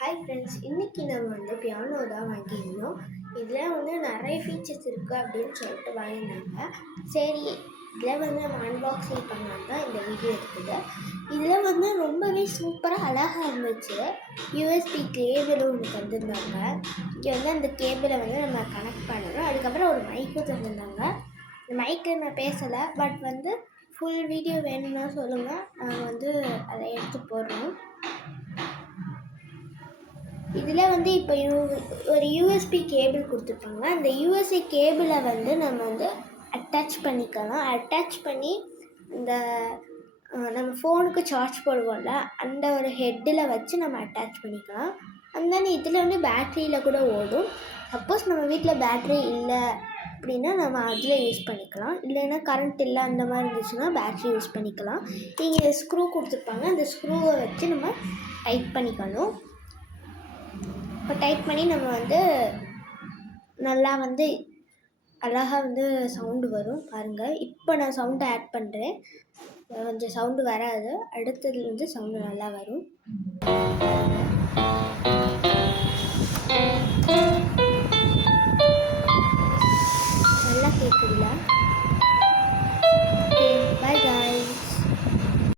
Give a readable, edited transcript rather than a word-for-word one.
Hi friends, இன்றைக்கி நம்ம piano தான் வாங்கியிருந்தோம். இதில் நிறைய ஃபீச்சர்ஸ் இருக்குது அப்படின்னு சொல்லிட்டு வாங்கியிருந்தாங்க. சரி, இதில் நம்ம அன்பாக்சிங் பண்ணலாம் தான் இந்த வீடியோ இருக்குது. இதில் ரொம்பவே சூப்பராக அழகாக இருந்துச்சு. யூஎஸ்பி கேபிள் ஒன்று தந்துருந்தாங்க. இங்கே அந்த கேபிளை நம்ம கனெக்ட் பண்ணணும். அதுக்கப்புறம் ஒரு மைக்கும் தந்துருந்தாங்க. இந்த மைக்கில் நான் பேசலை, பட் ஃபுல் வீடியோ வேணும்னா சொல்லுங்கள், நாங்கள் அதை எடுத்து போடுறோம். இதில் இப்போ ஒரு யூஎஸ்பி கேபிள் கொடுத்துருப்பாங்க. அந்த யூஎஸ்பி கேபிளை நம்ம அட்டாச் பண்ணிக்கலாம். அட்டாச் பண்ணி இந்த நம்ம ஃபோனுக்கு சார்ஜ் போடுவோம்ல, அந்த ஒரு ஹெட்டில் வச்சு நம்ம அட்டாச் பண்ணிக்கலாம். அந்த இதில் பேட்ரியில் கூட ஓடும். சப்போஸ் நம்ம வீட்டில் பேட்ரி இல்லை அப்படின்னா நம்ம அதில் யூஸ் பண்ணிக்கலாம். இல்லைன்னா கரண்ட் இல்லை அந்த மாதிரி இருந்துச்சுன்னா பேட்ரி யூஸ் பண்ணிக்கலாம். நீங்கள் ஸ்க்ரூ கொடுத்துருப்பாங்க, அந்த ஸ்க்ரூவை வச்சு நம்ம டைட் பண்ணிக்கணும். இப்போ டைப் பண்ணி நம்ம நல்லா அழகாக சவுண்டு வரும் பாருங்கள். இப்போ நான் சவுண்டு ஆட் பண்ணுறேன். கொஞ்சம் சவுண்டு வராது, அடுத்ததுலேருந்து சவுண்டு நல்லா வரும்.